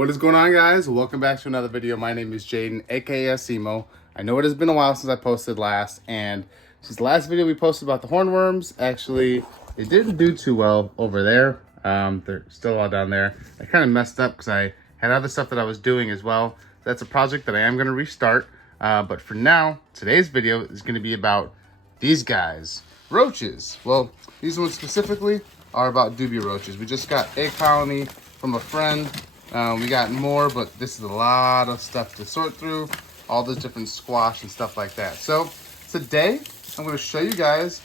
What is going on, guys? Welcome back to another video. My name is Jaden, aka Simo. I know it has been a while since I posted last, and since the last video we posted about the hornworms, actually it didn't do too well over there. They're still all down there. I kind of messed up because I had other stuff that I was doing as well. That's a project that I am going to restart, but for now, today's video is going to be about these guys, roaches. Well, these ones specifically are about Dubia roaches. We just got a colony from a friend. We got more, but this is a lot of stuff to sort through, all those different squash and stuff like that. So today I'm going to show you guys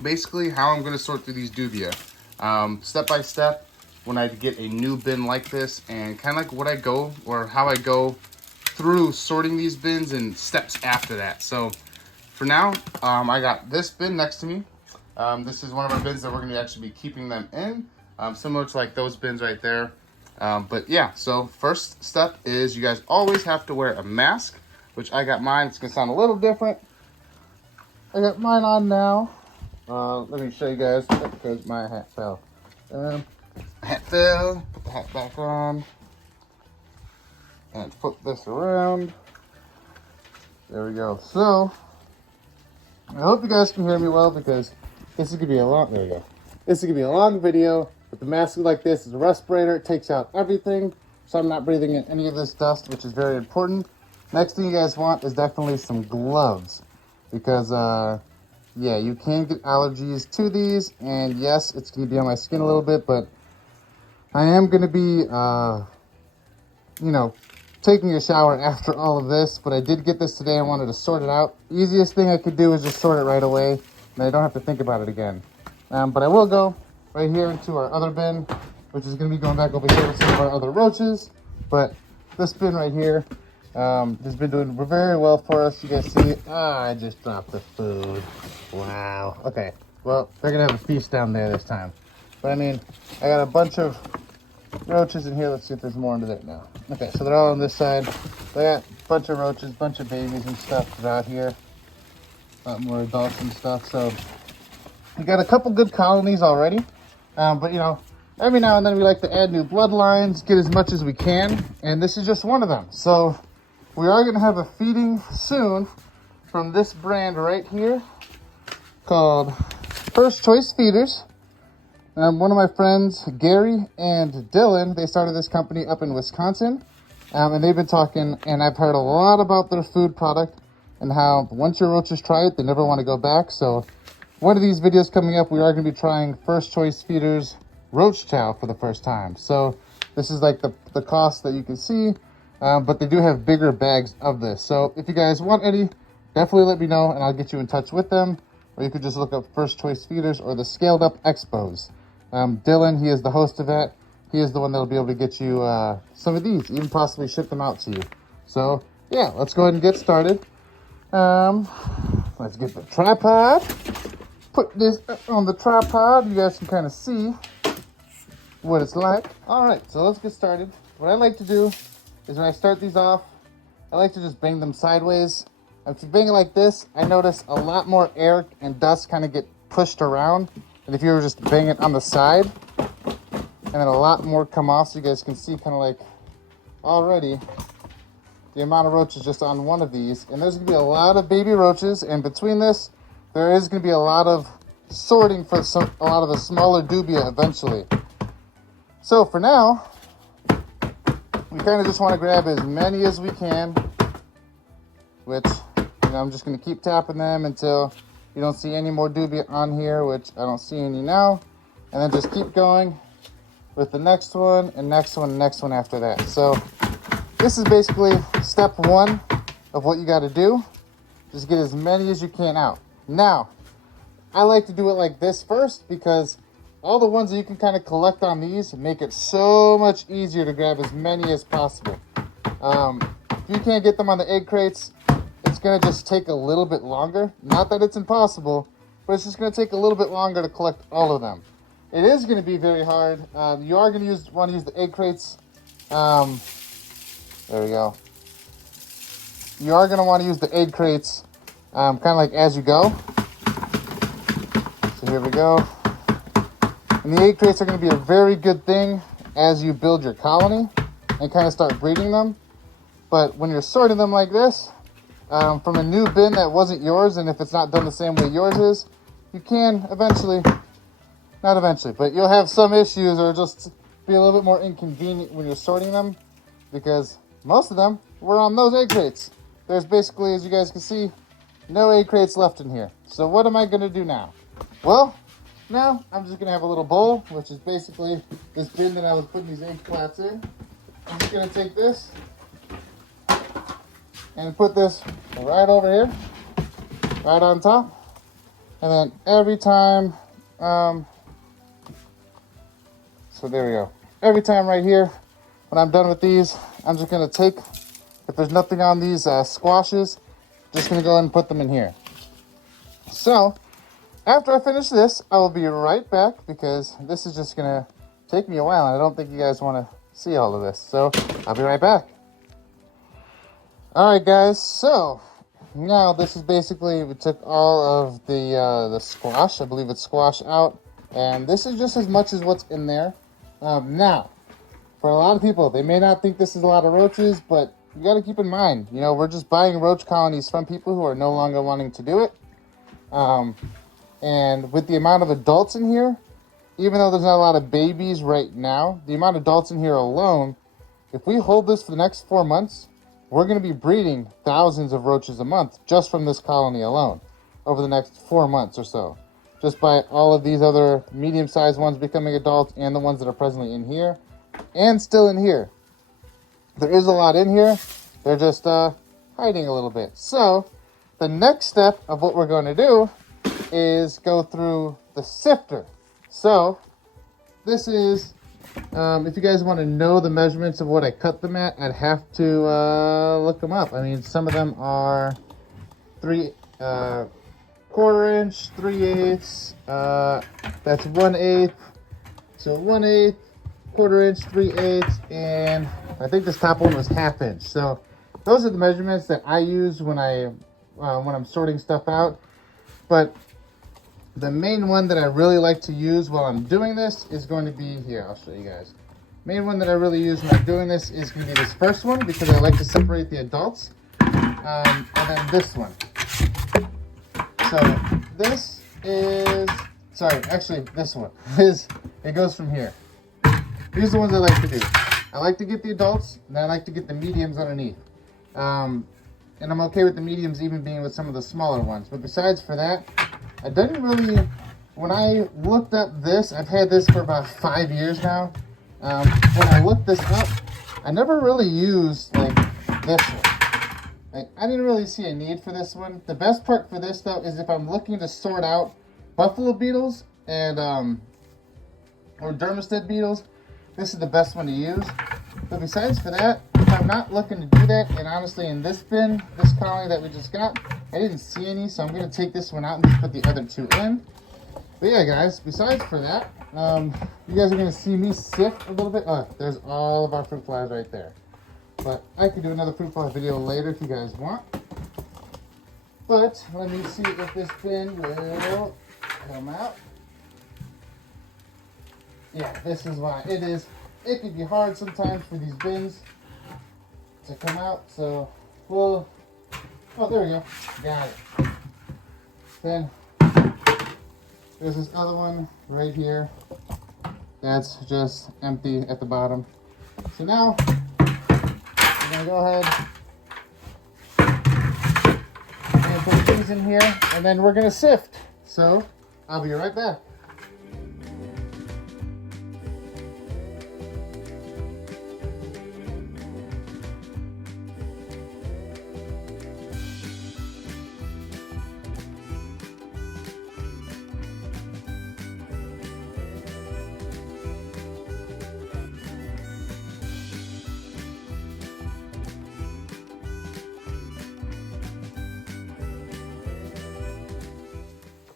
basically how I'm going to sort through these Dubia step by step when I get a new bin like this, and kind of like what I go or how I go through sorting these bins and steps after that. So for now, I got this bin next to me. This is one of our bins that we're going to actually be keeping them in, similar to like those bins right there. But yeah, so first step is you guys always have to wear a mask, which I got mine. It's gonna sound a little different. I got mine on now. Let me show you guys because my hat fell. Hat fell, put the hat back on, and flip this around. There we go. So I hope you guys can hear me well, because this is gonna be a long, there we go. This is gonna be a long video. With the mask like this, is a respirator. It takes out everything, so I'm not breathing in any of this dust, which is very important. Next thing you guys want is definitely some gloves, because yeah, you can get allergies to these, and yes, it's going to be on my skin a little bit, but I am going to be you know, taking a shower after all of this. But I did get this today. I wanted to sort it out. Easiest thing I could do is just sort it right away, and I don't have to think about it again. But I will go right here into our other bin, which is going to be going back over here with some of our other roaches. But this bin right here has been doing very well for us. You guys see, I just dropped the food. Wow. Okay, well, they're going to have a feast down there this time. But I mean, I got a bunch of roaches in here. Let's see if there's more under there now. Okay, so they're all on this side. I got a bunch of roaches, bunch of babies and stuff out here. A lot more adults and stuff. So we got a couple good colonies already. But you know, every now and then we like to add new bloodlines, get as much as we can, and this is just one of them. So we are going to have a feeding soon from this brand right here called First Choice Feeders. One of my friends, Gary and Dylan, they started this company up in Wisconsin, and they've been talking, and I've heard a lot about their food product and how once your roaches try it, they never want to go back. So one of these videos coming up, we are going to be trying First Choice Feeders roach chow for the first time. So this is like the cost that you can see, but they do have bigger bags of this. So if you guys want any, definitely let me know and I'll get you in touch with them. Or you could just look up First Choice Feeders or the Scaled Up Expos. Dylan, he is the host of that. He is the one that'll be able to get you some of these, even possibly ship them out to you. So yeah, let's go ahead and get started. Let's get the tripod. Put this on the tripod. You guys can kind of see what it's like. All right, so let's get started. What I like to do is when I start these off, I like to just bang them sideways. If you bang it like this, I notice a lot more air and dust kind of get pushed around. And if you were just bang it on the side, and then a lot more come off, so you guys can see kind of like already the amount of roaches just on one of these. And there's gonna be a lot of baby roaches, and between this, there is going to be a lot of sorting for a lot of the smaller Dubia eventually. So for now, we kind of just want to grab as many as we can, which, you know, I'm just going to keep tapping them until you don't see any more Dubia on here, which I don't see any now. And then just keep going with the next one and next one and next one after that. So this is basically step one of what you got to do. Just get as many as you can out. Now, I like to do it like this first, because all the ones that you can kind of collect on these make it so much easier to grab as many as possible. If you can't get them on the egg crates, it's going to just take a little bit longer. Not that it's impossible, but it's just going to take a little bit longer to collect all of them. It is going to be very hard. You are going to want to use the egg crates. There we go. You are going to want to use the egg crates kind of like as you go. So here we go. And the egg crates are going to be a very good thing as you build your colony and kind of start breeding them. But when you're sorting them like this, from a new bin that wasn't yours, and if it's not done the same way yours is, you can eventually, not eventually, but you'll have some issues or just be a little bit more inconvenient when you're sorting them, because most of them were on those egg crates. There's basically, as you guys can see, no egg crates left in here. So what am I gonna do now? Well, now I'm just gonna have a little bowl, which is basically this bin that I was putting these egg flats in. I'm just gonna take this and put this right over here, right on top. And then every time, so there we go. Every time right here, when I'm done with these, I'm just gonna take, if there's nothing on these squashes, just gonna go ahead and put them in here. So, after I finish this, I will be right back, because this is just gonna take me a while and I don't think you guys wanna see all of this. So, I'll be right back. All right, guys, so now this is basically, we took all of the squash, I believe it's squash, out, and this is just as much as what's in there. Now, for a lot of people, they may not think this is a lot of roaches, but you got to keep in mind, you know, we're just buying roach colonies from people who are no longer wanting to do it. And with the amount of adults in here, even though there's not a lot of babies right now, the amount of adults in here alone, if we hold this for the next 4 months, we're going to be breeding thousands of roaches a month just from this colony alone over the next 4 months or so. Just by all of these other medium-sized ones becoming adults and the ones that are presently in here and still in here. There is a lot in here. They're just hiding a little bit. So the next step of what we're going to do is go through the sifter. So this is, if you guys want to know the measurements of what I cut them at, I'd have to look them up. I mean, some of them are 3/4 inch, 3/8, that's 1/8, so 1/8, 1/4 inch, 3/8, and I think this top one was 1/2 inch. So those are the measurements that I use when I'm sorting stuff out. But the main one that I really like to use while I'm doing this is going to be here. I'll show you guys. Main one that I really use when I'm doing this is going to be this first one, because I like to separate the adults. And then this one. So this is, sorry, actually this one is, it goes from here. These are the ones I like to do. I like to get the adults, and I like to get the mediums underneath. And I'm okay with the mediums even being with some of the smaller ones. But besides for that, I didn't really, when I looked up this, I've had this for about 5 years now. When I looked this up, I never really used like this one. Like, I didn't really see a need for this one. The best part for this though is if I'm looking to sort out buffalo beetles and or Dermisted beetles, this is the best one to use. But besides for that, if I'm not looking to do that, and honestly in this bin, this colony that we just got, I didn't see any, so I'm going to take this one out and just put the other two in. But yeah, guys, besides for that, you guys are going to see me sift a little bit. Oh, there's all of our fruit flies right there. But I could do another fruit fly video later if you guys want. But let me see if this bin will come out. Yeah, this is why it is. It can be hard sometimes for these bins to come out, so we'll, oh, there we go, got it. Then there's this other one right here that's just empty at the bottom. So now we're gonna go ahead and put these in here, and then we're gonna sift. So I'll be right back.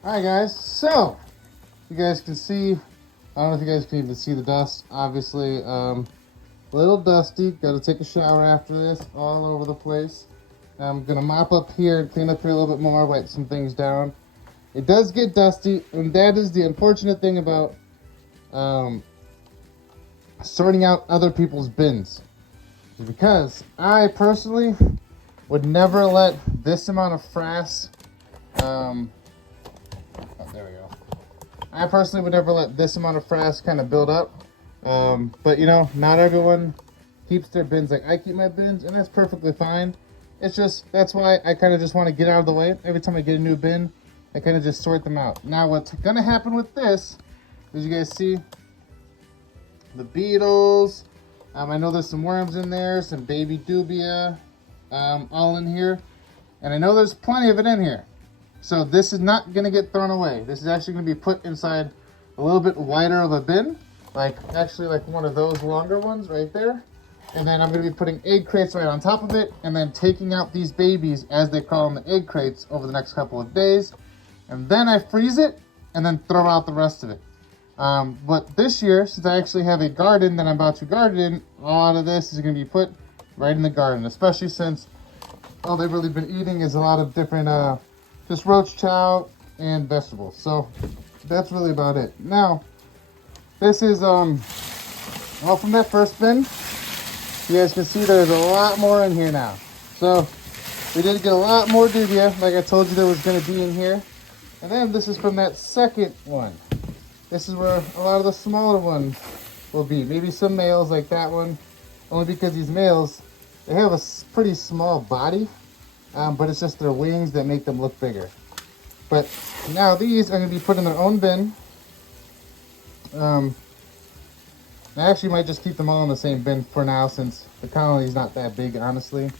Alright guys, so you guys can see, I don't know if you guys can even see the dust, obviously, a little dusty, gotta take a shower after this, all over the place. I'm gonna mop up here and clean up here a little bit more, wipe some things down. It does get dusty, and that is the unfortunate thing about sorting out other people's bins. Because I personally would never let this amount of frass, oh, there we go. I personally would never let this amount of frass kind of build up. But you know, not everyone keeps their bins like I keep my bins, and that's perfectly fine. It's just, that's why I kind of just want to get out of the way. Every time I get a new bin, I kind of just sort them out. Now what's gonna happen with this, as you guys see, the Beetles, I know there's some worms in there, some baby dubia, all in here. And I know there's plenty of it in here. So this is not gonna get thrown away. This is actually gonna be put inside a little bit wider of a bin, like actually like one of those longer ones right there. And then I'm gonna be putting egg crates right on top of it, and then taking out these babies as they crawl in the egg crates over the next couple of days. And then I freeze it, and then throw out the rest of it. But this year, since I actually have a garden that I'm about to garden in, a lot of this is gonna be put right in the garden, especially since all they've really been eating is a lot of different, just roach chow and vegetables. So that's really about it. Now, this is, well, from that first bin, you guys can see there's a lot more in here now. So we did get a lot more dubia, like I told you there was going to be in here. And then this is from that second one. This is where a lot of the smaller ones will be. Maybe some males like that one, only because these males, they have a pretty small body, but it's just their wings that make them look bigger. But now these are going to be put in their own bin. I actually might just keep them all in the same bin for now, since the colony is not that big, honestly.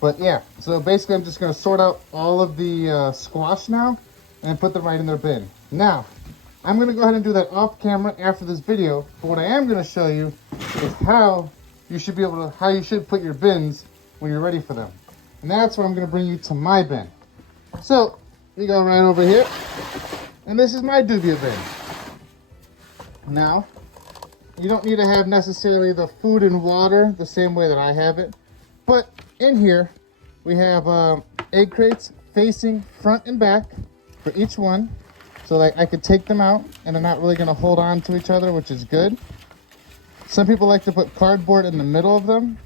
But yeah, so basically I'm just going to sort out all of the squash now and put them right in their bin. Now, I'm going to go ahead and do that off camera after this video, but what I am going to show you is how you should be able to, how you should put your bins when you're ready for them. And that's where I'm going to bring you to my bin. So, you go right over here, and this is my dubia bin. Now, you don't need to have necessarily the food and water the same way that I have it. But in here, we have egg crates facing front and back for each one. So like I could take them out and they're not really gonna hold on to each other, which is good. Some people like to put cardboard in the middle of them.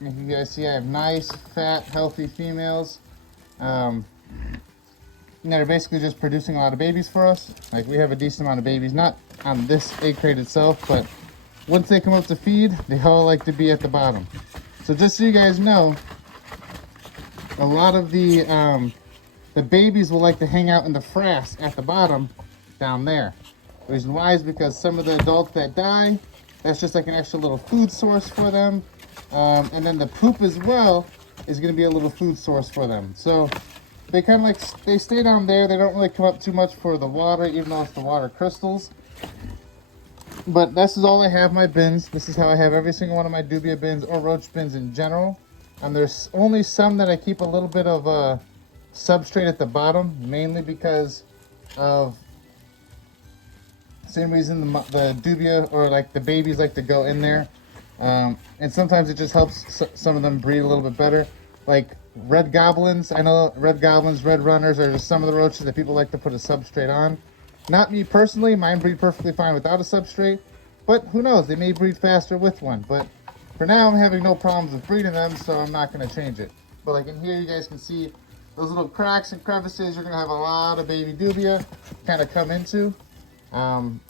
And you guys see I have nice, fat, healthy females. They're basically just producing a lot of babies for us. Like we have a decent amount of babies, not on this egg crate itself, but once they come up to feed, they all like to be at the bottom. So just so you guys know, a lot of the babies will like to hang out in the frass at the bottom down there. The reason why is because some of the adults that die, that's just like an extra little food source for them. And then the poop as well is going to be a little food source for them. So they kind of like, they stay down there. They don't really come up too much for the water, even though it's the water crystals. But this is all I have my bins. This is how I have every single one of my dubia bins or roach bins in general. And there's only some that I keep a little bit of substrate at the bottom, mainly because of same reason the dubia or like the babies like to go in there. And sometimes it just helps some of them breed a little bit better. Like red goblins, I know red goblins, red runners are just some of the roaches that people like to put a substrate on. Not me personally, mine breed perfectly fine without a substrate, but who knows, they may breed faster with one. But for now, I'm having no problems with breeding them, so I'm not going to change it. But like in here, you guys can see those little cracks and crevices, you're going to have a lot of baby dubia kind of come into. And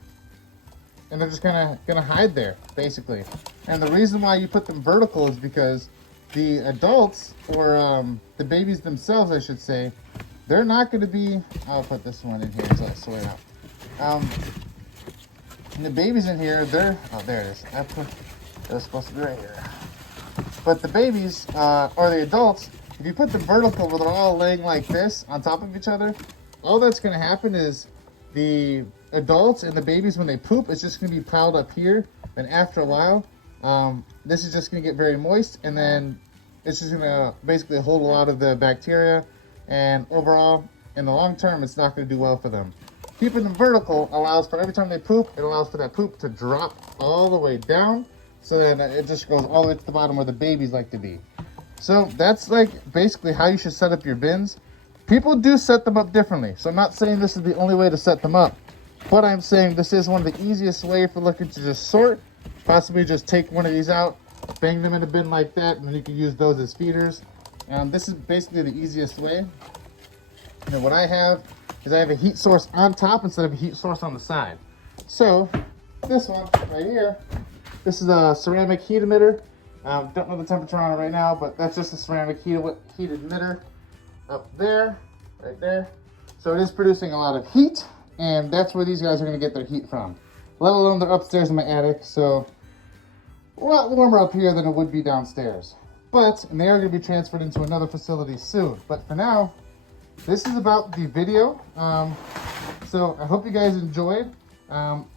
they're just kind of going to hide there, basically. And the reason why you put them vertical is because the adults, or the babies themselves, I should say, they're not going to be, I'll put this one in here so I sort it out. The babies in here, they're, oh, there it is. They're supposed to be right here. But the babies, or the adults, if you put them vertical where they're all laying like this on top of each other, all that's going to happen is the adults and the babies, when they poop, it's just going to be piled up here. And after a while, this is just going to get very moist, and then it's just going to basically hold a lot of the bacteria. And overall, in the long term, it's not going to do well for them. Keeping them vertical allows for every time they poop, it allows for that poop to drop all the way down, so then it just goes all the way to the bottom where the babies like to be. So that's like basically how you should set up your bins. People do set them up differently, so I'm not saying this is the only way to set them up, But I'm saying this is one of the easiest way for looking to just sort. Possibly just take one of these out, bang them in a bin like that, and then you can use those as feeders. This is basically the easiest way. And what I have is I have a heat source on top instead of a heat source on the side. So this one right here, this is a ceramic heat emitter. Don't know the temperature on it right now, but that's just a ceramic heat emitter up there, right there. So it is producing a lot of heat, and that's where these guys are going to get their heat from. Let alone they're upstairs in my attic, so a lot warmer up here than it would be downstairs. And they are going to be transferred into another facility soon. But for now, this is about the video. So I hope you guys enjoyed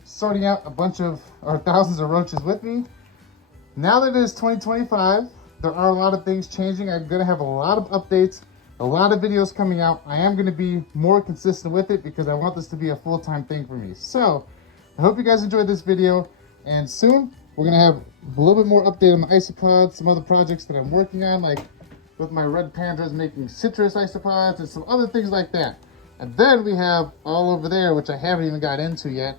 sorting out a bunch of, or thousands of roaches with me. Now that it is 2025, there are a lot of things changing. I'm going to have a lot of updates, a lot of videos coming out. I am going to be more consistent with it because I want this to be a full-time thing for me. So I hope you guys enjoyed this video, and soon we're going to have a little bit more update on the isopods, some other projects that I'm working on, like with my red pandas making citrus isopods and some other things like that. And then we have all over there, which I haven't even got into yet,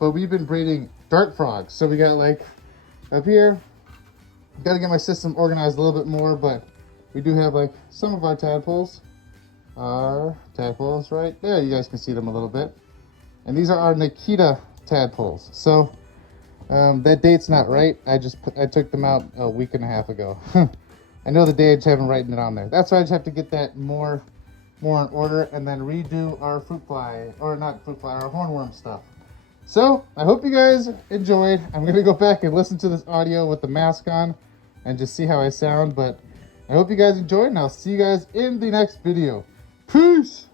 but we've been breeding dart frogs. So we got like up here, got to get my system organized a little bit more, but we do have like some of our tadpoles. Our tadpoles right there, you guys can see them a little bit. And these are our Nikita tadpoles. So that date's not right. I took them out a week and a half ago. I know the date, I just haven't written it on there. That's why I just have to get that more in order and then redo our fruit fly, or not fruit fly, our hornworm stuff. So I hope you guys enjoyed. I'm gonna go back and listen to this audio with the mask on and just see how I sound, but I hope you guys enjoyed, and I'll see you guys in the next video. Peace!